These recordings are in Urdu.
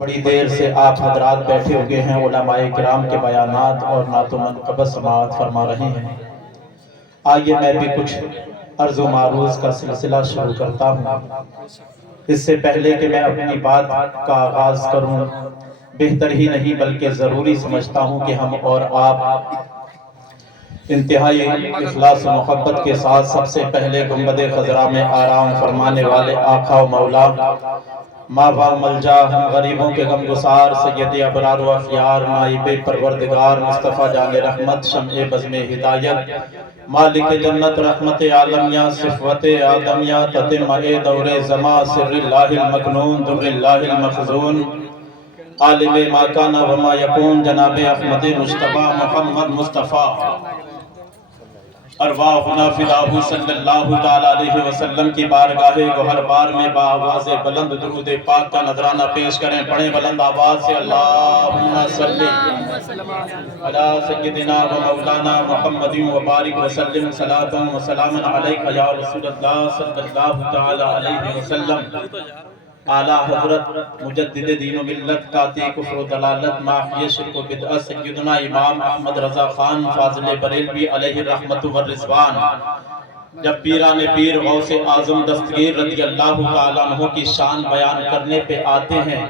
بڑی دیر سے آپ حضرات بیٹھے ہوئے ہیں، علماء کرام کے بیانات اور نعت و منقبت سماعت فرما رہے ہیں۔ آئیے میں بھی کچھ عرض و معروض کا سلسلہ شروع کرتا ہوں۔ اس سے پہلے کہ میں اپنی بات کا آغاز کروں، بہتر ہی نہیں بلکہ ضروری سمجھتا ہوں کہ ہم اور آپ انتہائی اخلاص و محبت کے ساتھ سب سے پہلے گنبد خضرا میں آرام فرمانے والے آقا و مولا ماوا ملجا ہم غریبوں کے غمگسار سید ابرار و اخیار نائب پروردگار مصطفیٰ جان رحمت شمع بزم ہدایت مالک جنت رحمت عالمیہ صفوت آدمیہ تتمہ دور زمان سر اللہ المکنون در اللہ المخزون عالم ما کان و ما یکون جناب احمد مجتبی محمد مصطفیٰ ارواحنا فداہ صلی اللہ تعالیٰ علیہ وسلم کی بارگاہ گوہر بار میں بآواز بلند درود پاک کا نذرانہ پیش کریں۔ پڑھیں بلند آواز سے اللہم صلی علی سیدنا و مولانا محمد و بارک وسلم صلاۃ و سلام علیک یا رسول اللہ صلی اللہ تعالیٰ علیہ وسلم۔ اعلیٰ حضرت مجدد دین و ملت قاطع کفر و دلالت محی شرک و بدعت سیدنا امام احمد رضا خان فاضل بریلوی علیہ الرحمت والرضوان جب پیران پیر غوث اعظم دستگیر رضی اللہ تعالیٰ عنہ کی شان بیان کرنے پہ آتے ہیں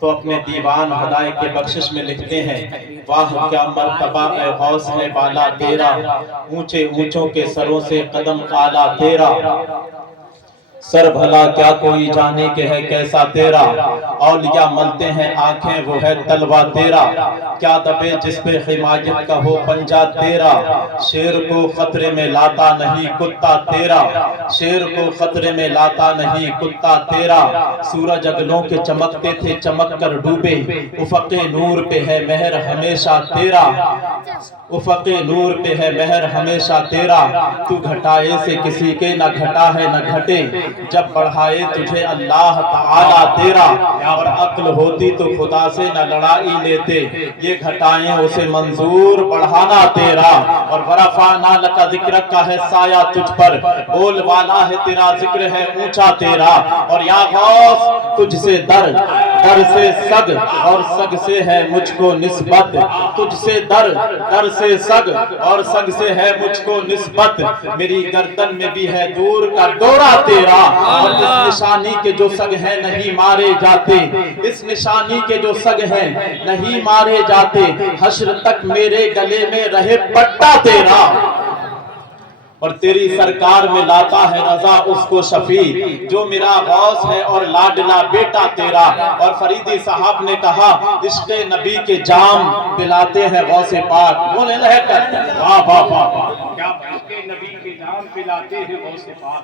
تو اپنے دیوان ہدایے کے بخشش میں لکھتے ہیں، واہ کیا مرتبہ اے غوث ہے بالا تیرا، اونچے اونچوں کے سروں سے قدم اعلیٰ تیرا، سر بھلا کیا کوئی جانے کہ ہے کیسا تیرا، اولیاء ملتے ہیں آنکھیں وہ ہے تلوہ تیرا، کیا دبے جس پہ حمایت کا ہو پنجہ تیرا، شیر کو خطرے میں لاتا نہیں کتا تیرا، شیر کو خطرے میں لاتا نہیں کتا تیرا، سورج اگلوں کے چمکتے تھے چمک کر ڈوبے، افق نور پہ ہے مہر ہمیشہ تیرا، افق نور پہ ہے مہر ہمیشہ تیرا، تو گھٹائے سے کسی کے نہ گھٹا ہے نہ گھٹے، جب بڑھائے تجھے اللہ تعالیٰ تیرا، اور عقل ہوتی تو خدا سے نہ لڑائی لیتے، یہ گھٹائیں اسے منظور بڑھانا تیرا، اور ورفعنا لک ذکرک کا ہے سایہ تجھ پر، بول والا ہے تیرا ذکر ہے اونچا تیرا، اور یا غوث تجھ سے در سے سگ اور سگ سے ہے مجھ کو نسبت، تجھ سے در سے سگ اور سگ سے ہے مجھ کو نسبت، میری گردن میں بھی ہے دور کا ڈورا تیرا، اور اس نشانی کے جو سگ ہیں نہیں مارے جاتے، اس نشانی کے جو سگ ہیں نہیں مارے جاتے، حشر تک میرے گلے میں رہے پٹا تیرا، اور تیری سرکار میں لاتا ہے رضا اس کو شفیع جو میرا غوث ہے اور لاڈلا بیٹا تیرا، اور فریدی صاحب نے کہا عشق نبی کے جام پلاتے ہیں غوث پاک، بولے رہ کر واہ واہ واہ، کیا عشق نبی کے جام پلاتے ہیں غوث پاک،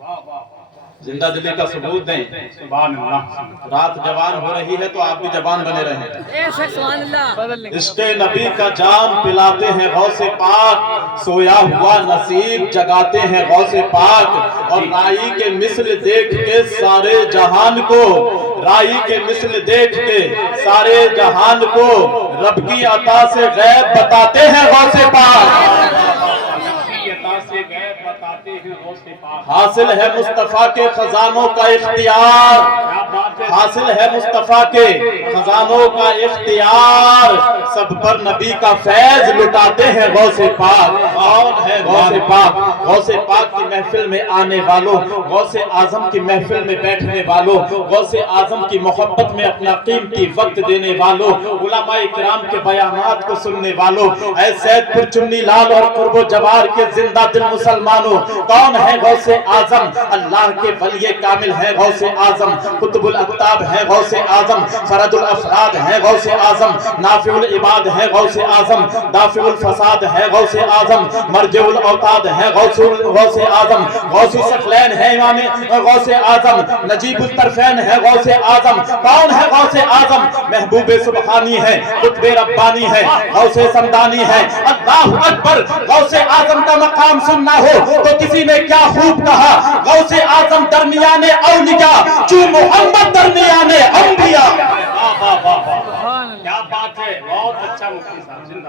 واہ واہ، زندہ دلی کا ثبوت دیں، سبحان اللہ، رات جوان ہو رہی ہے تو آپ بھی جوان بنے رہیں، سبحان اللہ، عشق نبی کا جام پلاتے ہیں غوث پاک، سویا ہوا نصیب جگاتے ہیں غوث پاک، اور رائی کے مثل دیکھ کے سارے جہان کو، رائی کے مثل دیکھ کے سارے جہان کو رب کی عطا سے غیب بتاتے ہیں غوث پاک، حاصل ہے مصطفیٰ کے خزانوں کا اختیار، حاصل ہے مصطفیٰ کے خزانوں کا اختیار، سب پر نبی کا فیض لٹاتے ہیں غوث پاک، کون ہے غوث پاک، غوث پاک کی محفل میں آنے والوں، غوث اعظم کی محفل میں بیٹھنے والوں، غوث اعظم کی محبت میں اپنا قیمتی وقت دینے والوں، علماء کرام کے بیانات کو سننے والوں، اے سید پور چنی لال اور قرب و جوار کے زندہ دل مسلمانوں، کون ہے غوث اعظم؟ اللہ کے ولی کامل ہے غوث اعظم، قطب الاقطاب ہے غوث اعظم، فرد الافراد ہے غوث اعظم، نافع العباد ہے غوث اعظم، دافع الفساد ہے غوث اعظم، مرجع الاوتاد ہے غوث اعظم، غوث الثقلین ہے امام غوث اعظم، نجیب الطرفین ہے غوث اعظم، کون ہے غوث اعظم؟ محبوب سبحانی ہے، قطب ربانی ہے، غوث سمدانی ہے، اللہ اکبر، غوث اعظم کا مقام سننا ہو تو کسی نے کیا خوب کہا، غوث اعظم درمیان اولیاء جو محمد درمیان انبیاء، کیا بات ہے، بہت اچھا مفتی صاحب، زندہ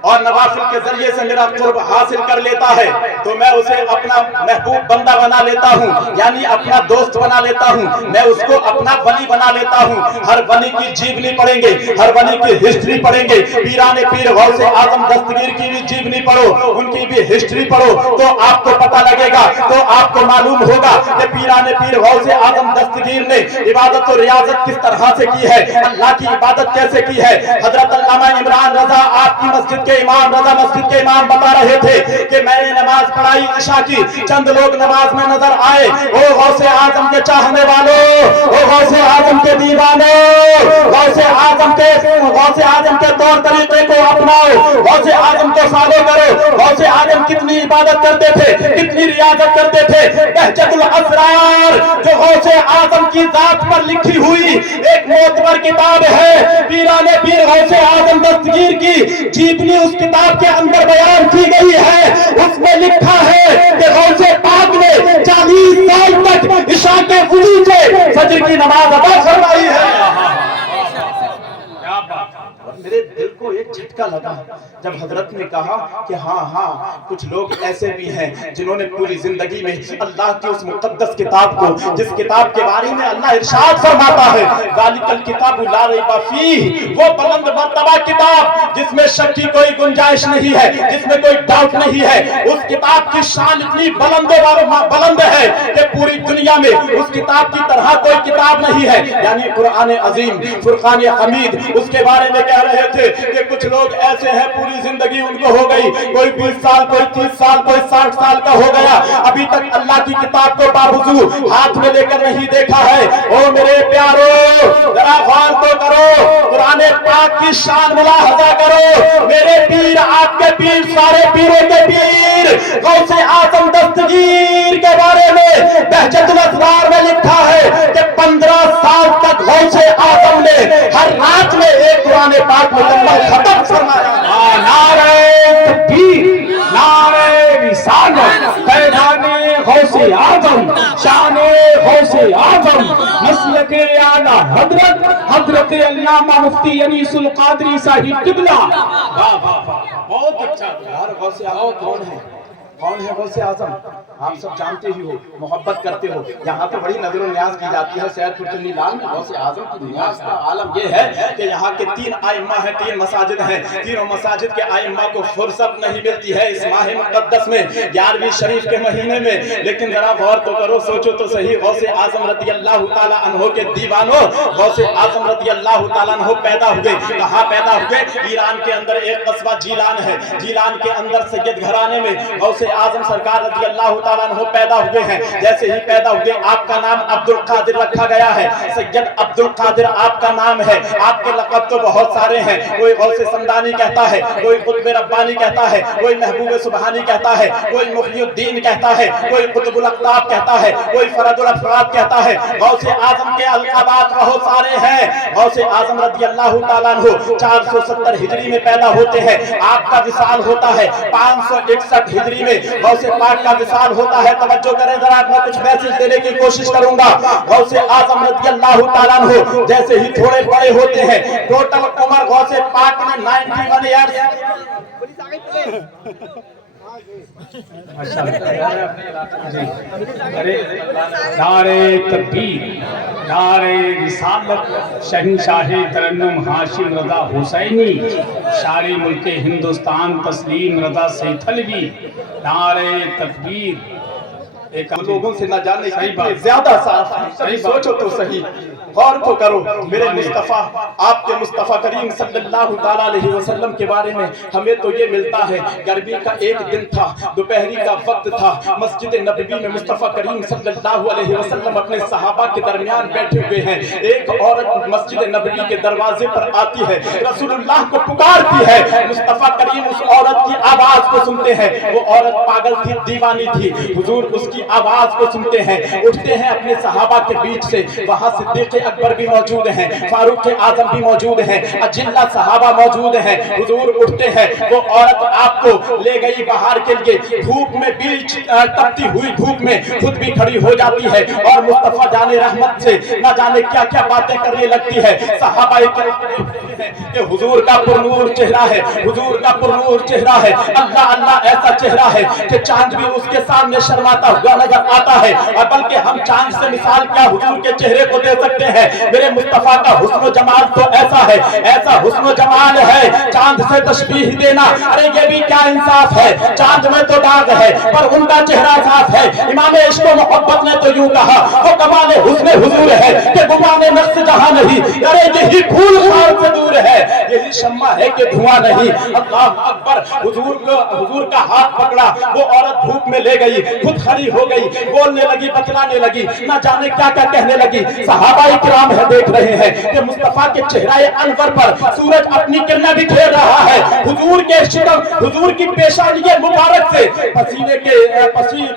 اور نوافل کے ذریعے سے میرا قرب حاصل کر لیتا ہے تو میں اسے اپنا محبوب بندہ بنا لیتا ہوں، یعنی اپنا دوست بنا لیتا ہوں، میں اس کو اپنا ولی بنا لیتا ہوں۔ ہر ولی کی جیونی پڑھیں گے، ہر ولی کی ہسٹری پڑھیں گے، پیران پیر غوث اعظم دستگیر کی بھی جیونی پڑھو، ان کی بھی ہسٹری پڑھو تو آپ کو پتہ لگے گا، تو آپ کو معلوم ہوگا کہ پیران پیر غوث اعظم دستگیر نے عبادت و ریاضت کس طرح سے کی ہے، اللہ کی عبادت کیسے کی ہے۔ حضرت علامہ عمران رضا آپ کی مسجد کے امام، رضا مسجد کے امام بتا رہے تھے کہ میں نے نماز پڑھائی عشاء کی، چند لوگ نماز میں نظر آئے، او غوث اعظم کے چاہنے والوں، او غوث اعظم کے دیوانوں، غوث اعظم کے طور طریقے کو اپناؤ، غوث اعظم کو فالو کرو۔ غوث اعظم کتنی عبادت کرتے تھے، کتنی ریاضت کرتے تھے۔ بہجت الاسرار جو غوث اعظم کی ذات پر لکھی ہوئی ایک معتبر کتاب ہے، پیران پیر غوث اعظم دستگیر کی جیبنی اس کتاب کے اندر بیان کی گئی ہے۔ اس میں لکھا ہے کہ غوث پاک نے 40 سال تک عشاء کے وضو سے فجر کی نماز ادا فرمائی ہے۔ میرے دل کو ایک جھٹکا لگا جب حضرت نے کہا کہ ہاں کچھ لوگ ایسے بھی ہیں جنہوں نے پوری زندگی میں اللہ کی اس مقدس کتاب کو، جس کتاب کے بارے میں اللہ ارشاد فرماتا ہے ذالک الکتاب لا ریب فیہ، وہ بلند مرتبہ کتاب جس میں شک کی کوئی گنجائش نہیں ہے، جس میں کوئی ڈاؤٹ نہیں ہے، اس کتاب کی شان اتنی بلند ہے کہ پوری دنیا میں اس کتاب کی طرح کوئی کتاب نہیں ہے، یعنی قرآن عظیم فرقان حمید۔ اس کے بارے میں کہہ رہے تھے کہ کچھ لوگ ایسے ہیں پوری زندگی ان کو ہو گئی، کوئی 20 سال، کوئی 30 سال، کوئی 60 سال کا ہو گیا، ابھی تک اللہ کی کتاب کو بابوزو ہاتھ میں لے کر نہیں دیکھا ہے۔ او میرے پیارو، ذرا غور تو کرو، قرآن پاک کی شان ملاحظہ کرو۔ میرے پیر، آپ کے پیر، سارے پیروں کے پیر غوث اعظم دستگیر کے بارے میں بہجت الاسرار میں لکھا ہے کہ 15 سال تک غوث اعظم نے ہر رات میں ایک قرآن پاک مکمل ختم فرمایا۔ نعرہ تکبیر، نعرہ رسالت، پیغام غوث اعظم، شان غوث اعظم، مسلک اعلیٰ حضرت علامہ مفتی انیس القادری صاحب قبلہ۔ بہت اچھا یار، غوث اعظم کون ہے؟ کون ہے غوث اعظم؟ آپ سب جانتے ہی ہو، محبت کرتے ہو۔ یہاں پہ بڑی نظر و نیاز کی جاتی ہے سید پرچندی لال میں۔ غوث اعظم کی نیاز کا عالم یہ ہے کہ یہاں کے 3 ائمہ ہیں، 3 مساجد ہیں، تینوں مساجد کے ائمہ کو فرصت نہیں ملتی ہے اس ماہ مقدس میں، 11ویں شریف کے مہینے میں۔ لیکن ذرا غور تو کرو، سوچو تو صحیح، غوث اعظم رضی اللہ تعالیٰ عنہ کے دیوانوں، غوث اعظم رضی اللہ تعالیٰ عنہ پیدا ہوئے کہاں پیدا ہوئے؟ ایران کے اندر ایک قصبہ جیلان ہے، جیلان کے اندر سید گھرانے میں غوث اعظم سرکار رضی اللہ تعالیٰ عنہ پیدا ہوئے ہیں۔ جیسے ہی پیدا ہوئے آپ کا نام عبد القادر رکھا گیا ہے، سید عبد القادر آپ کا نام ہے۔ آپ کے لقب تو بہت سارے ہیں، کوئی غوث سمدانی کہتا ہے، کوئی قطب ربانی کہتا ہے، کوئی محبوب سبحانی کہتا ہے، کوئی محی الدین کہتا ہے، کوئی قطب الاقطاب کہتا ہے، کوئی فرد الافراد کہتا ہے۔ غوث اعظم کے القابات بہت سارے ہیں۔ غوث اعظم رضی اللہ تعالیٰ عنہ 470 ہجری میں پیدا ہوتے ہیں، آپ کا وصال ہوتا ہے 561 ہجری میں، غوث پاک کا وصال ہوتا ہے۔ توجہ کریں ذرا، میں کچھ میسج دینے کی کوشش کروں گا۔ غوث اعظم رضی اللہ تعالیٰ عنہ جیسے ہی تھوڑے بڑے ہوتے ہیں، ٹوٹل عمر غوث پاک نے 91 ایئرز۔ نعرہ تکبیر، نعرہ رسالت، شہنشاہ ترنم ہاشم رضا حسینی، شاعر ملک ہندوستان تسلیم رضا سیتھلوی، نعرہ تکبیر۔ ایک لوگوں سے نہ جانے کی زیادہ صاف ہے، سوچو تو صحیح، غور تو کرو۔ میرے مصطفیٰ، آپ کے مصطفیٰ کریم صلی اللہ تعالیٰ علیہ وسلم کے بارے میں ہمیں تو یہ ملتا ہے، گرمی کا ایک دن تھا، دوپہری کا وقت تھا، مسجد نبوی میں مصطفیٰ کریم صلی اللہ علیہ وسلم اپنے صحابہ کے درمیان بیٹھے ہوئے ہیں۔ ایک عورت مسجد نبوی کے دروازے پر آتی ہے، رسول اللہ کو پکارتی ہے، مصطفیٰ کریم اس عورت کی آواز کو سنتے ہیں۔ وہ عورت پاگل تھی، دیوانی تھی، حضور اس کی آواز کو سنتے ہیں، اٹھتے ہیں اپنے صحابہ کے بیچ سے، وہاں صدیق اکبر بھی موجود ہیں, فاروق اعظم بھی موجود ہیں, اجلہ صحابہ موجود ہیں. حضور اٹھتے ہیں, وہ عورت آپ کو لے گئی باہر کے لیے, دھوپ میں بیچ تپتی ہوئی دھوپ میں خود بھی کھڑی ہو جاتی ہے اور مصطفیٰ جان رحمت سے نہ جانے کیا کیا باتیں کرنے لگتی ہے. صحابہ کہ حضور کا پرنور چہرہ ہے, حضور کا پرنور چہرہ ہے, اللہ اللہ ایسا چہرہ ہے کہ چاند بھی اس کے سامنے شرماتا ہوا نظر آتا ہے. اور بلکہ ہم چاند سے مثال کیا حضور کے چہرے کو دے سکتے ہیں. میرے مصطفیٰ کا حسن و جمال تو ایسا ہے, ایسا حسن و جمال ہے, چاند سے تشبیہ دینا, ارے یہ بھی کیا انصاف ہے. چاند میں تو داغ ہے پر ان کا چہرہ صاف ہے. امام عشق و محبت نے تو یوں کہا, وہ کمال حسن حضور ہے کہ گمان نقص جہاں نہیں, ارے یہی پھول خار سے دور ہے, یہی شمع ہے کہ دھواں نہیں. اللہ اکبر. حضور کا ہاتھ پکڑا, وہ عورت دھوپ میں لے گئی, خود کھڑی ہو گئی, بولنے لگی, بتلانے لگی, نہ جانے کیا کیا کہنے لگی. صحابہ کرام ہے دیکھ رہے ہیں کہ مصطفیٰ کے چہرہ انور پر سورج اپنی کرنیں بکھیر رہا ہے. حضور کے شکم, حضور کی پیشانی مبارک سے پسینے کے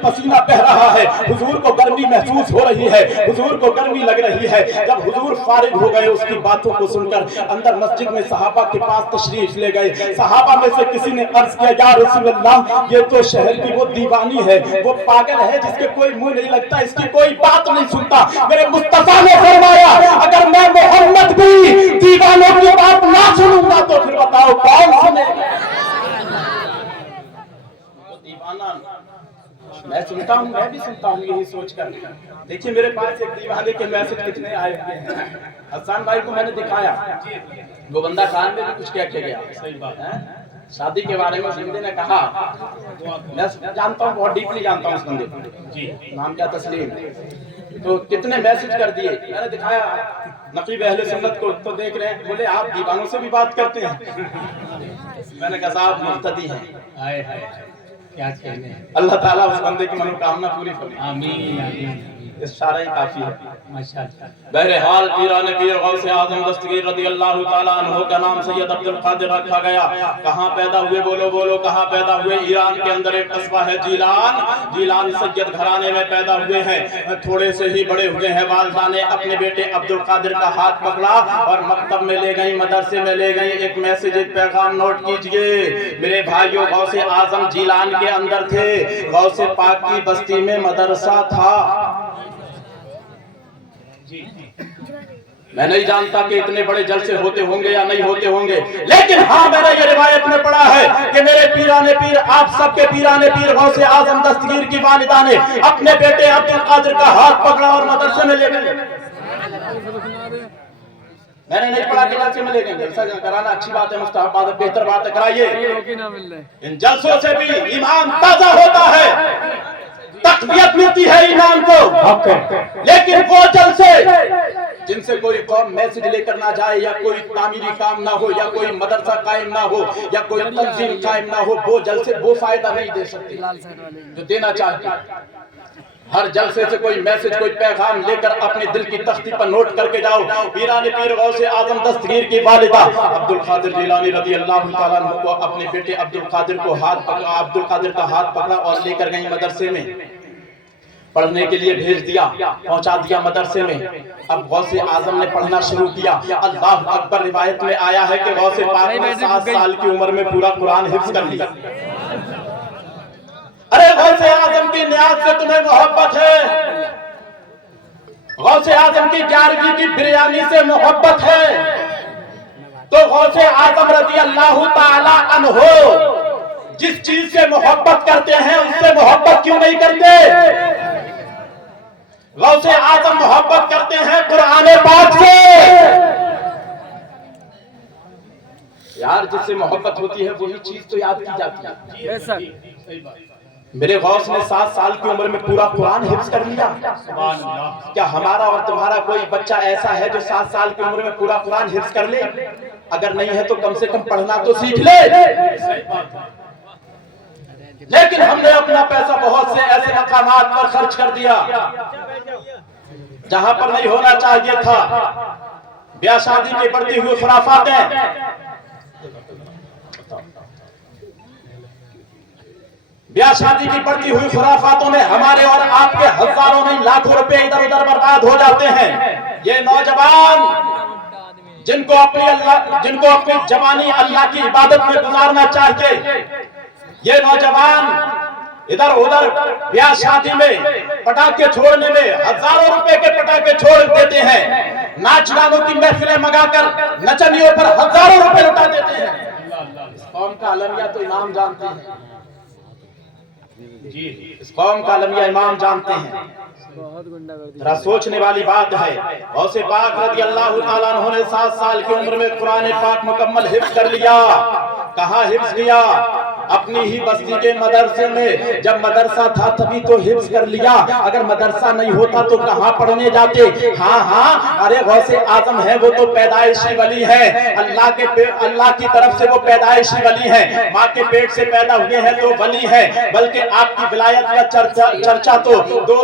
پسینہ بہ رہا ہے. حضور کو گرمی محسوس ہو رہی ہے, حضور کو گرمی لگ رہی ہے. جب حضور فارغ ہو گئے اس کی باتوں کو سن کر, اندر مسجد میں صحابہ کے پاس تشریف لے گئے. صحابہ میں سے کسی نے عرض کیا, یا رسول اللہ, یہ تو شہر کی وہ دیوانی ہے, وہ پاگل ہے جس کے کوئی منہ نہیں لگتا, اس کی کوئی بات نہیں سنتا. میرے مصطفیٰ نے فرمایا, اگر میں محمد بھی دیوانوں کی بات نہ سنوں گا تو پھر بتاؤ کون سنے گا. میں سنتا ہوں, میں بھی سنتا ہوں یہی سوچ کر. دیکھیے میرے پاس ایک دیوانے کے میسج کتنے آئے ہوئے ہیں. حسان بھائی کو میں نے دکھایا, وہ بندہ خان میں بھی کچھ کیا گیا. صحیح بات ہے. شادی کے بارے میں بندے نے کہا, میں جانتا ہوں, بہت ڈیپلی جانتا ہوں اس بندے کو, جی نام کیا تسلیم, تو کتنے میسج کر دیے. میں نے دکھایا نقیب اہل سنت کو, تو دیکھ رہے ہیں, بولے آپ دیوانوں سے بھی بات کرتے ہیں. میں نے کہا صاحب مقتدی ہیں. کیا کہنے ہیں, اللہ تعالیٰ اس بندے کی منوکامنا پوری فرمائے. آمین آمین. اس شارع ہی کافی ہے. ماشاءاللہ. بہرحال پیران پیر غوث اعظم دستگیر رضی اللہ تعالیٰ عنہ کا نام سید عبد القادر رکھا گیا. کہاں پیدا ہوئے, بولو بولو, کہاں پیدا ہوئے؟ ایران کے اندر ایک قصبہ ہے جیلان. جیلان سید گھرانے میں پیدا ہوئے ہیں. تھوڑے سے ہی بڑے ہوئے ہیں. والدہ نے اپنے بیٹے عبد القادر کا ہاتھ پکڑا اور مکتب میں لے گئی, مدرسے میں لے گئی. ایک میسج, ایک پیغام نوٹ کیجئے میرے بھائیوں. غوث اعظم جیلان کے اندر تھے, غوث پاک کی بستی میں مدرسہ تھا. میں نہیں جانتا کہ اتنے بڑے جلسے ہوتے ہوں گے یا نہیں ہوتے ہوں گے, لیکن ہاں میں نے یہ روایت میں پڑھا ہے کہ میرے پیران پیر, آپ سب کے پیران پیر غوث اعظم دستگیر کی والدہ نے اپنے بیٹے عبد القادر کا ہاتھ پکڑا اور مدرسے میں لے گئے. میں نے نہیں پڑھا کہ جلسے میں لے گئے. جلسہ کرانا اچھی بات ہے, مستحب بات ہے, بہتر بات ہے, کرائیے. ان جلسوں سے بھی ایمان تازہ ہوتا ہے, تقویت ملتی ہے ایمان کو. لیکن وہ جلسے جن سے کوئی قوم میسج لے کر نہ جائے, یا کوئی تعمیری کام نہ ہو, یا کوئی مدرسہ قائم نہ ہو, یا کوئی تنظیم قائم نہ ہو, وہ جلسے وہ فائدہ نہیں دے سکتے جو دینا چاہتے. ہر جلسے سے کوئی میسج, کوئی پیغام لے کر اپنے دل کی تختی پر نوٹ کر کے جاؤ. پیران پیر غوث اعظم دستگیر کی والدہ عبد القادر جیلانی رضی اللہ تعالیٰ عنہ کو اپنے بیٹے عبد القادر کو عبد القادر کا ہاتھ پکڑا اور لے کر گئی مدرسے میں. پڑھنے کے لیے بھیج دیا, پہنچا دیا مدرسے میں. اب غوث اعظم نے پڑھنا شروع کیا. اللہ اکبر. روایت میں آیا ہے کہ غوث پاک نے 7 سال کی عمر میں پورا قرآن حفظ کر لیا. ارے غوث اعظم کی نیاز سے تمہیں محبت ہے, غوث اعظم کی 11ویں کی بریانی سے محبت ہے, تو غوث اعظم رضی اللہ تعالی عنہ جس چیز سے محبت کرتے ہیں اس سے محبت کیوں نہیں کرتے؟ غوث اعظم محبت کرتے ہیں قرآن پاک سے. یار جس سے محبت ہوتی ہے وہی چیز تو یاد کی جاتی ہے. میرے غوث نے 7 سال کی عمر میں پورا قرآن حفظ کر لیا. کیا ہمارا اور تمہارا کوئی بچہ ایسا ہے جو 7 سال کی عمر میں پورا قرآن حفظ کر لے؟ اگر نہیں ہے تو کم سے کم پڑھنا تو سیکھ لے. لیکن ہم نے اپنا پیسہ بہت سے ایسے مقامات پر خرچ کر دیا جہاں پر نہیں ہونا چاہیے تھا. بیاہ شادی کی بڑھتی ہوئی خرافاتیں, بیاہ شادی کی بڑھتی ہوئی خرافاتوں میں ہمارے اور آپ کے ہزاروں نہیں لاکھوں روپے ادھر ادھر برباد ہو جاتے ہیں. یہ نوجوان جن کو اپنی جوانی اللہ کی عبادت میں گزارنا چاہیے، یہ نوجوان ادھر ادھر بیاہ شادی میں پٹاخے چھوڑنے میں ہزاروں روپے کے پٹاخے چھوڑ دیتے ہیں، ناچ گانوں کی محفلیں منگا کر نچنیوں پر ہزاروں روپے لٹا دیتے ہیں۔ اس قوم کا المیہ تو امام جانتے ہیں، جی اس قوم کا المیہ امام جانتے ہیں۔ ذرا سوچنے والی بات ہے، غوث پاک رضی اللہ تعالیٰ عنہ نے 7 سال کی عمر میں قرآن پاک مکمل حفظ کر لیا۔ کہاں حفظ کیا؟ اپنی ہی بستی کے مدرسے میں، جب مدرسہ تھا تبھی تو حفظ کر لیا، اگر مدرسہ نہیں ہوتا تو کہاں پڑھنے جاتے؟ ہاں ارے غوث اعظم ہے وہ تو پیدائشی ولی ہے، اللہ کی طرف سے وہ پیدائشی ولی ہے، ماں کے پیٹ سے پیدا ہوئے ہیں تو ولی ہے، بلکہ آپ کی ولایت کا چرچا تو